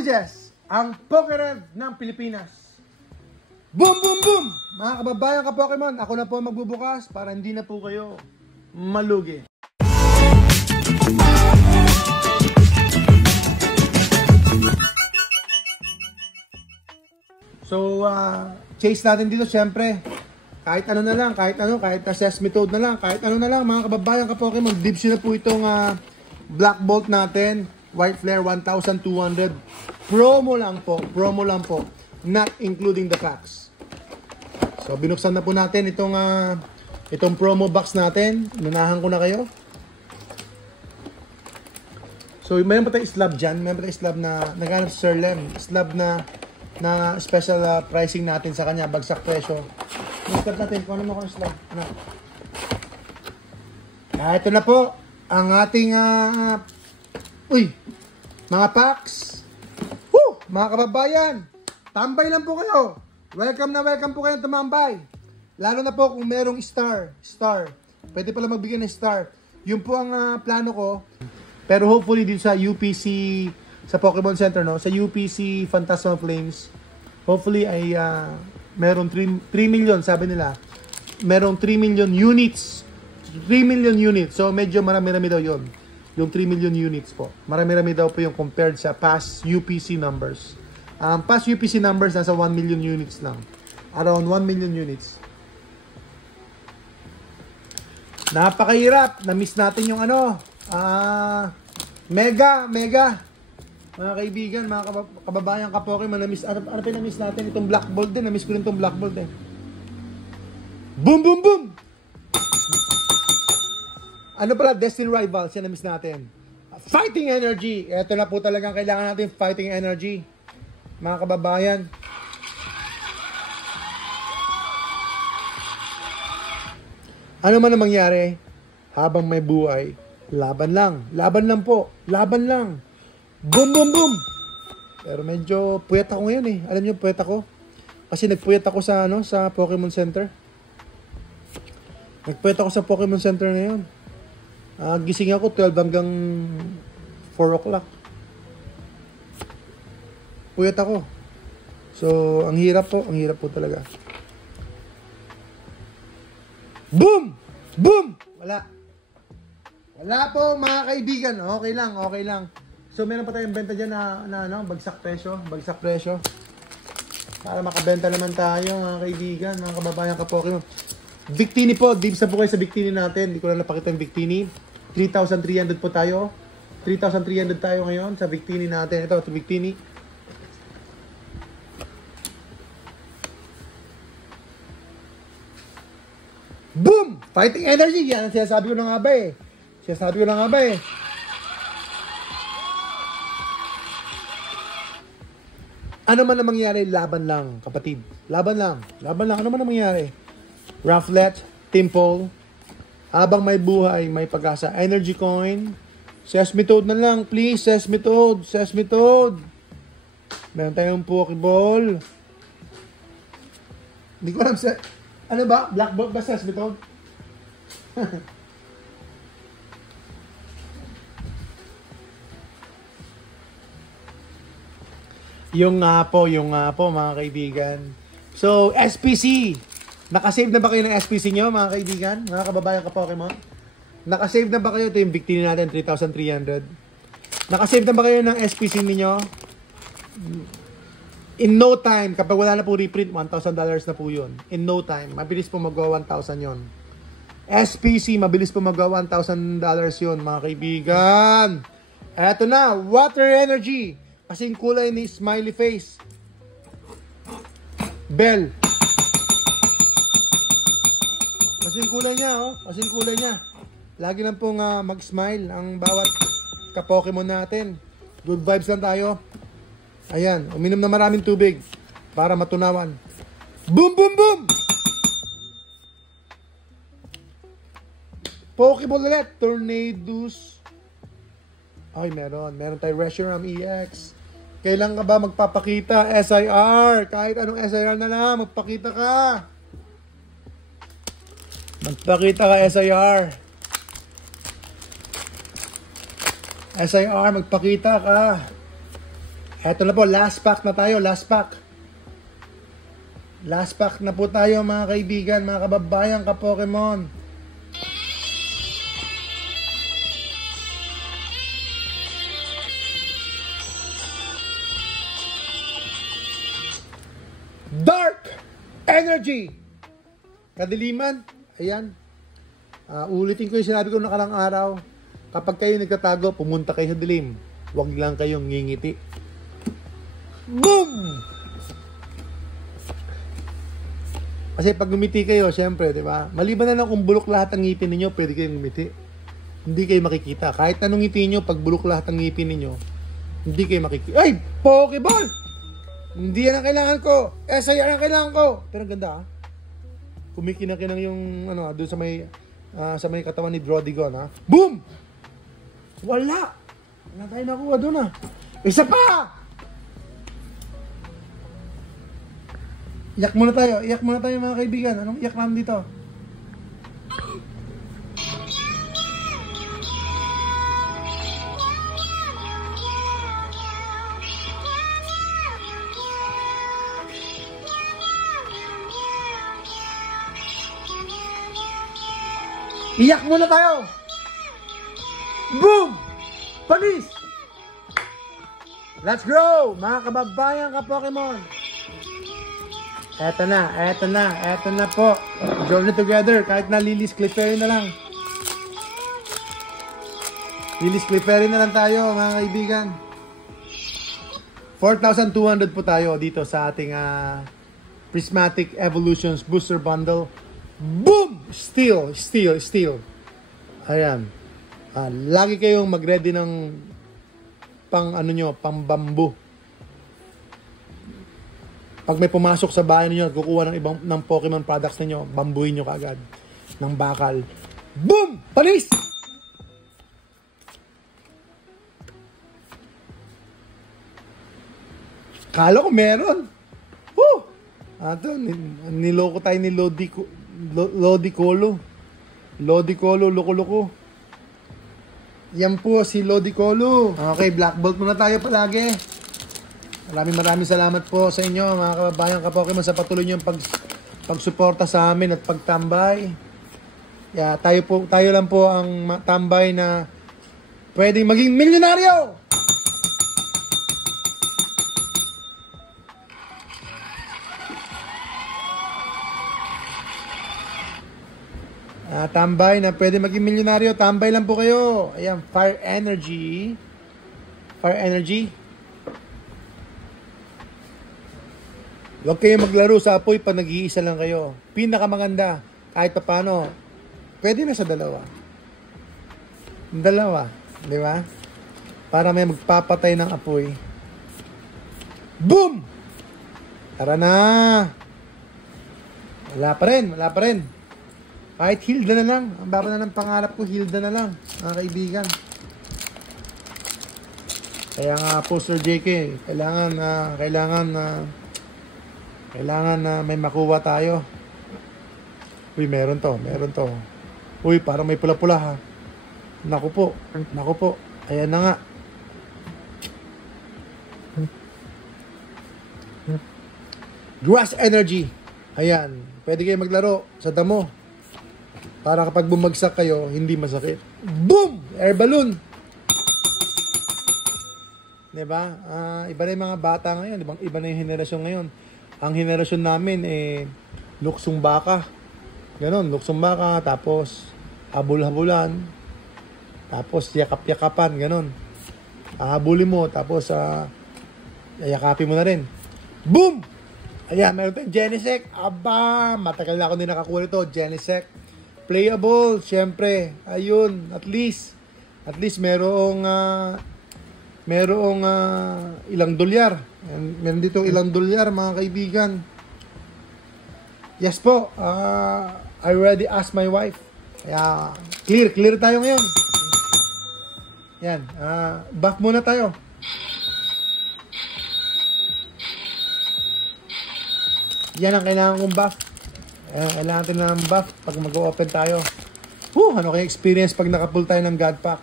Voltages, ang Pokeref ng Pilipinas. Boom, boom, boom! Mga kababayan ka Pokemon, ako na po magbubukas para hindi na po kayo malugi. So, chase natin dito syempre. Kahit ano na lang, kahit Sesame Toad na lang, kahit ano na lang mga kababayan ka Pokemon. Dibs na po itong Black Bolt natin. White Flare 1,200. Promo lang po. Not including the packs. So, binuksan na po natin itong promo box natin. Nunahan ko na kayo. So, mayroon pa tayong slab dyan. Mayroon pa tayong slab na naghanap Sir Lem. Slab na special pricing natin sa kanya. Bagsak presyo. Slab natin. Kung ano mo kung slab. Ano? Ito na po ang ating mga packs. Woo! Mga kababayan, tambay lang po kayo. Welcome po kayo tumambay. Lalo na po kung merong star. Pwede pala magbigay ng star. Yun po ang plano ko. Pero hopefully dito sa UPC, sa Pokemon Center, no? Sa UPC Phantasmal Flames, hopefully ay merong 3 million, sabi nila. Merong 3 million units. 3 million units. So medyo marami-rami daw yun. Yung 3 million units po. Marami-rami daw po yung compared sa past UPC numbers. Past UPC numbers nasa 1 million units lang. Around 1 million units. Napakahirap. Na-miss natin yung mega. Mga kaibigan, mga kababayan ka Pokemon, na-miss. Ano pa na-miss natin? Itong Black Bolt din. Na-miss ko rin itong Black Bolt eh. Boom, boom, boom! Ano pala? Destiny Rivals, yan na-miss natin. Fighting Energy. Ito na po talagang kailangan natin, Fighting Energy. Mga kababayan. Ano man ang mangyari, habang may buhay, laban lang. Laban lang po. Laban lang. Boom, boom, boom! Pero medyo puyat ako ngayon eh. Alam niyo, puyat ako. Kasi nagpuyat ako sa Pokemon Center. Nagpuyat ako sa Pokemon Center ngayon. Gising ako 12 hanggang 4 o'clock. Puyat ako. So, ang hirap po talaga. Boom! Boom! Wala po mga kaibigan. Okay lang. So, meron pa tayong benta dyan na bagsak presyo. Para makabenta naman tayo mga kaibigan, mga kababayan ka Pokemon. Victini po, dibs na po kayo sa Victini natin. Hindi ko lang napakita yung Victini. 3,300 po tayo. 3,300 tayo ngayon sa Victini natin. Ito, sa Victini. Boom! Fighting Energy! Yan ang sinasabi ko na nga ba eh. Ano man ang mangyari, laban lang, kapatid. Laban lang. Ano man ang mangyari. Rufflet, Timple, habang may buhay, may pag-asa. Energy Coin, Sesame Toad na lang, please. Sesame Toad. Meron tayong Pokeball. Hindi ko alam ano ba? Black Bolt ba Sesame Toad? Yung nga po mga kaibigan. So, SPC. Nakasave na ba kayo ng SPC nyo, mga kaibigan? Mga kababayan ka Pokemon? Nakasave na ba kayo? Ito yung Victini natin, 3,300. Nakasave na ba kayo ng SPC ninyo? In no time, kapag wala na po reprint, $1,000 na po yun. In no time. Mabilis po magawa 1,000 yun. SPC, mabilis po magawa $1,000 yun, mga kaibigan. Eto na, Water Energy. Kasing kulay ni Smiley Face. Bell. Kasing kulay niya. Lagi lang pong mag-smile ang bawat ka-Pokemon natin. Good vibes lang tayo. Ayan, uminom na maraming tubig para matunawan. Boom, boom, boom! Pokeball ulit. Tornadoes. Ay, meron tayo Reshiram EX. Kailan ka ba magpapakita? SIR. Kahit anong SIR na lang, magpakita ka. SIR. SIR, magpakita ka. Eto na po, last pack na tayo, last pack. Last pack na po tayo mga kaibigan, mga kababayan, ka-Pokemon. Dark Energy. Kadiliman. Ayan. Ulitin ko yung sinabi ko nakarang araw. Kapag kayo nagtatago, pumunta kayo sa dilim. Huwag lang kayong ngingiti. Boom! Kasi pag ngumiti kayo, syempre, di ba? Maliban na lang kung bulok lahat ang ngipin ninyo, pwede kayong ngumiti. Hindi kayo makikita. Kahit anong ngiti nyo, pag bulok lahat ang ngipin ninyo, hindi kayo makikita. Ay! Pokeball! Hindi yan ang kailangan ko. SIR ang kailangan ko. Pero ang ganda, ha? Kumikinang-kinang yung, doon sa may katawan ni Drodigon, ha? Boom! Wala! Wala tayo nakuha doon, ha? Isa pa! Iyak muna tayo mga kaibigan. Anong iyak namin dito? Iyak muna tayo! Boom! Panis! Let's go! Mga kababayan ka-Pokemon! Eto na po. Journey together. Kahit na Lily's Clefairy na lang. Lily's Clefairy na lang tayo, mga kaibigan. 4,200 po tayo dito sa ating Prismatic Evolutions Booster Bundle. Boom! Steel. Ayan. Lagi kayong mag-ready ng pang bamboo. Pag may pumasok sa bahay niyo at kukuha ng Pokemon products niyo, bambuin niyo kaagad ng bakal. Boom! Panis! Kala ko meron. Woo! Ato, niloko tayo ni Lodicolo. Loko-loko. Yan po si Lodicolo. Okay, Black Bolt muna tayo palagi. Maraming salamat po sa inyo mga kababayan ka-Pokemon sa patuloy niyong pagsuporta sa amin at pagtambay. Tayo lang po ang tambay na pwedeng maging milyonaryo. Tambay na pwede maging milyonaryo. Tambay lang po kayo. Ayan, Fire Energy. Huwag kayo maglaro sa apoy pag nag-iisa lang kayo. Pinakamaganda, kahit pa paano, pwede na sa dalawa. Di ba? Para may magpapatay ng apoy. Boom! Tara na! Wala pa rin. Kahit Hilda na lang. Ang baba na ng pangarap ko, Hilda na lang, mga kaibigan. Kaya nga po, Sir JK, kailangan na may makuha tayo. Uy, meron to. Uy, parang may pula-pula, ha. Naku po. Ayan na nga. Grass Energy. Ayan. Pwede kayo maglaro sa damo. Para kapag bumagsak kayo, hindi masakit. Boom! Air balloon. Diba? Iba na yung mga bata ngayon. Iba na yung henerasyon ngayon. Ang henerasyon namin, luksong baka. Ganon, luksong baka. Tapos, habul-habulan. Tapos, yakap-yakapan. Ganon. Habulin mo. Tapos, yakapin mo na rin. Boom! Ayan, meron tayong Genesect. Aba, matagal na ako din nakakuha ito. Genesect. Playable, syempre. Ayun, at least merong ilang dolyar. Meron dito ilang dolyar, mga kaibigan. Yes po, I already asked my wife. Kaya, clear tayo ngayon. Yan, buff muna tayo. Yan ang kailangan kong buff. Kailangan natin ng buff pag mag-open tayo. Ano kaya experience pag nakapull tayo ng God Pack?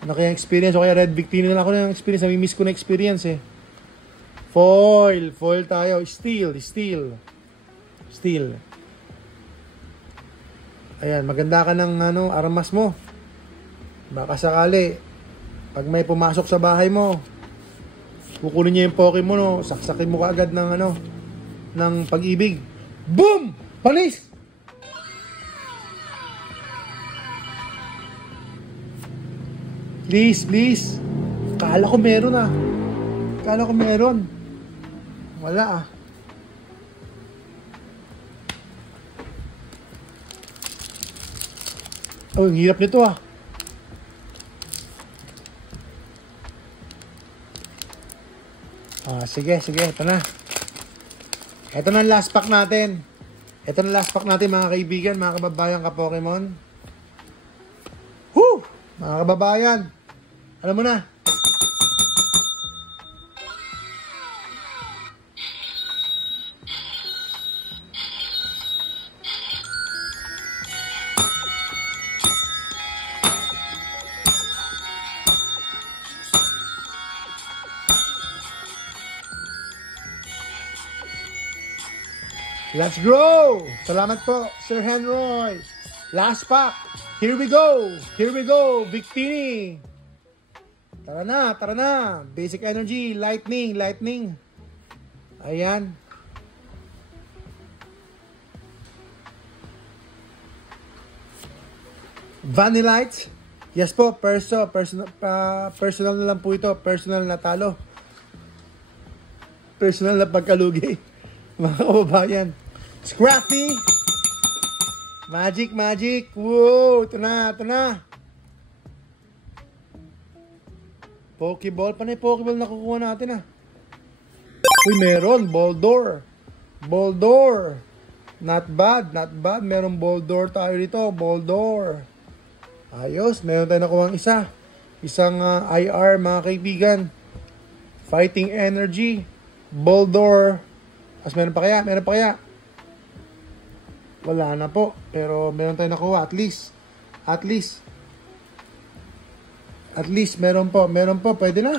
Ano kaya experience? O kaya Red Victini na lang ako ng experience. Nami-miss ko na experience, eh. Foil. Foil tayo. Steel. Ayan, maganda ka ng armas mo. Baka sakali, pag may pumasok sa bahay mo, kukunin niya yung Pokemon mo, saksakin mo kaagad ng ng pag-ibig. Boom! Panis! Please. Kala ko meron ah. Wala ah. Oh, ang hirap nito ah. Sige, ito na. Ito na ang last pack natin. Mga kaibigan, mga kababayan ka-Pokemon. Woo! Mga kababayan, alam mo na. Let's go! Salamat po, Sir Henroy. Last pack. Here we go, Victini. Tara na. Basic energy, lightning. Ayan. Vanillite. Yes po, personal na lang po ito. Personal na talo. Personal na pagkalugi. Mga kababayan. Scrappy. Magic. Wow, ito na. Pokeball. Panay Pokeball na kukuha natin ah. Uy, meron. Boldor. Not bad. Meron Boldor tayo dito. Boldor. Ayos. Meron tayo nakuha isa. Isang IR, mga kaibigan. Fighting energy. Boldor. As meron pa kaya? Wala na po. Pero meron tayo nakuha. At least meron po. Pwede na.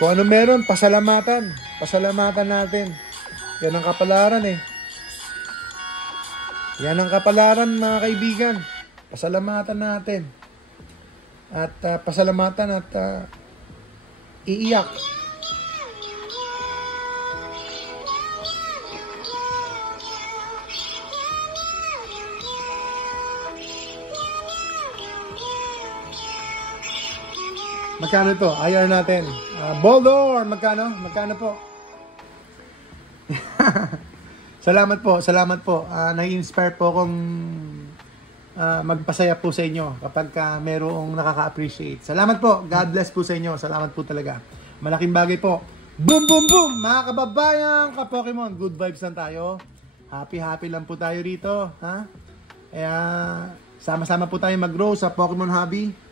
Kung ano meron, pasalamatan natin. Yan ang kapalaran eh. Yan ang kapalaran, mga kaibigan. Pasalamatan natin. At pasalamatan at iiyak. Magkano to? IR natin. Boldor, magkano po? Salamat po. Nai-inspire po akong magpasaya po sa inyo kapag merong nakaka-appreciate. Salamat po. God bless po sa inyo. Salamat po talaga. Malaking bagay po. Boom! Mga kababayan, ka-Pokemon, good vibes lang tayo. Happy lang po tayo rito. Ha? Kaya, sama-sama po tayo mag-grow sa Pokemon hobby.